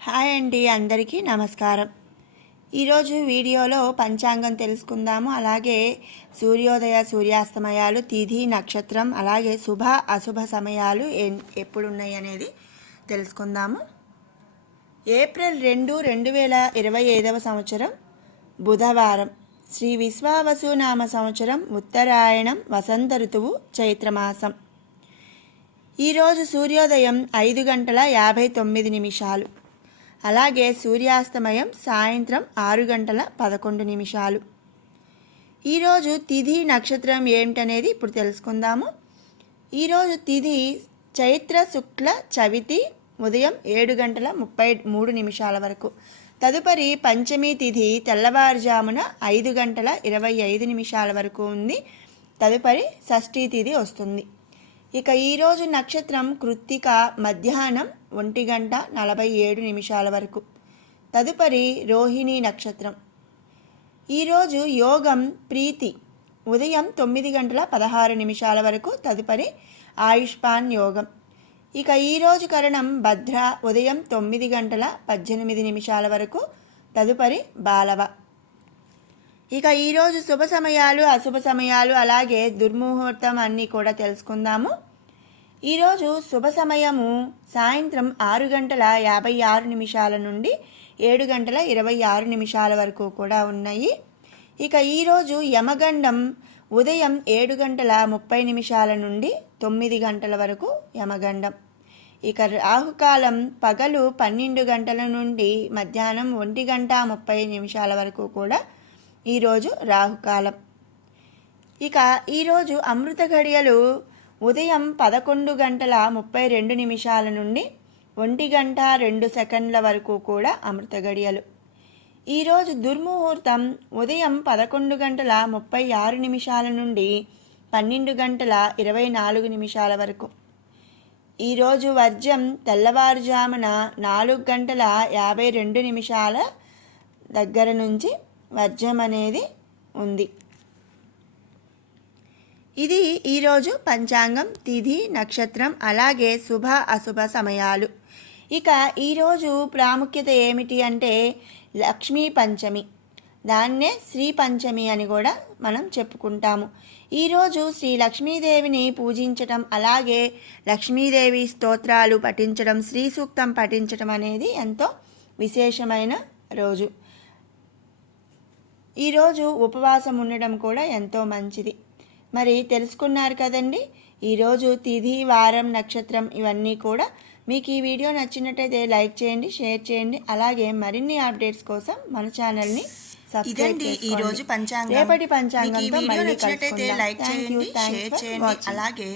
Hi అండి, అందరికీ నమస్కారం. ఈరోజు వీడియోలో పంచాంగం తెలుసుకుందాము. అలాగే సూర్యోదయ సూర్యాస్తమయాలు, తిథి, నక్షత్రం, అలాగే శుభ అశుభ సమయాలు ఎప్పుడున్నాయి అనేది తెలుసుకుందాము. ఏప్రిల్ 2, 2025 సంవత్సరం బుధవారం, శ్రీ విశ్వావసునామ సంవత్సరం, ఉత్తరాయణం, వసంత ఋతువు, చైత్రమాసం. ఈరోజు సూర్యోదయం 5:59. అలాగే సూర్యాస్తమయం సాయంత్రం 6:11. ఈరోజు తిథి నక్షత్రం ఏమిటనేది ఇప్పుడు తెలుసుకుందాము. ఈరోజు తిథి చైత్ర శుక్ల చవితి ఉదయం 7:33 వరకు. తదుపరి పంచమి తిథి తెల్లవారుజామున 5:25 వరకు ఉంది. తదుపరి షష్ఠీ తిథి వస్తుంది. ఇక ఈరోజు నక్షత్రం కృత్తిక మధ్యాహ్నం 1:47 వరకు. తదుపరి రోహిణి నక్షత్రం. ఈరోజు యోగం ప్రీతి ఉదయం 9:16 వరకు. తదుపరి ఆయుష్మాన్ యోగం. ఇక ఈరోజు కరణం భద్ర ఉదయం 9:18 వరకు. తదుపరి బాలవ. ఇక ఈరోజు శుభ సమయాలు, అశుభ సమయాలు, అలాగే దుర్ముహూర్తం అన్నీ కూడా తెలుసుకుందాము. ఈరోజు శుభ సమయము సాయంత్రం 6:56 నుండి 7:26 వరకు కూడా ఉన్నాయి. ఇక ఈరోజు యమగండం ఉదయం 7:30 నుండి 9 వరకు యమగండం. ఇక రాహుకాలం పగలు 12 గంటల నుండి మధ్యాహ్నం 1:30 వరకు కూడా ఈరోజు రాహుకాలం. ఇక ఈరోజు అమృత ఘడియలు ఉదయం 11:32 నుండి 1:02 వరకు కూడా అమృత గడియలు. ఈరోజు దుర్ముహూర్తం ఉదయం 11:36 నుండి 12:24 వరకు. ఈరోజు వర్జం తెల్లవారుజామున 4:52 దగ్గర నుంచి వర్జం అనేది ఉంది. ఇది ఈరోజు పంచాంగం, తిథి, నక్షత్రం, అలాగే శుభ అశుభ సమయాలు. ఇక ఈరోజు ప్రాముఖ్యత ఏమిటి అంటే లక్ష్మీ పంచమి. దాన్నే శ్రీ పంచమి అని కూడా మనం చెప్పుకుంటాము. ఈరోజు శ్రీ లక్ష్మీదేవిని పూజించటం, అలాగే లక్ష్మీదేవి స్తోత్రాలు పఠించడం, శ్రీ సూక్తం పఠించడం అనేది ఎంతో విశేషమైన రోజు. ఈరోజు ఉపవాసం ఉండడం కూడా ఎంతో మంచిది. మరి తెలుసుకున్నారు కదండి. ఈరోజు తిథి, వారం, నక్షత్రం ఇవన్నీ కూడా. మీకు ఈ వీడియో నచ్చినట్టయితే లైక్ చేయండి, షేర్ చేయండి. అలాగే మరిన్ని అప్డేట్స్ కోసం మన ఛానల్ని సబ్స్క్రైబ్ చేసుకోండి. ఈరోజు పంచాంగం, రేపటి పంచాంగంతో మళ్ళీ కలుసుకుందాం. Thank you for watching. అలాగే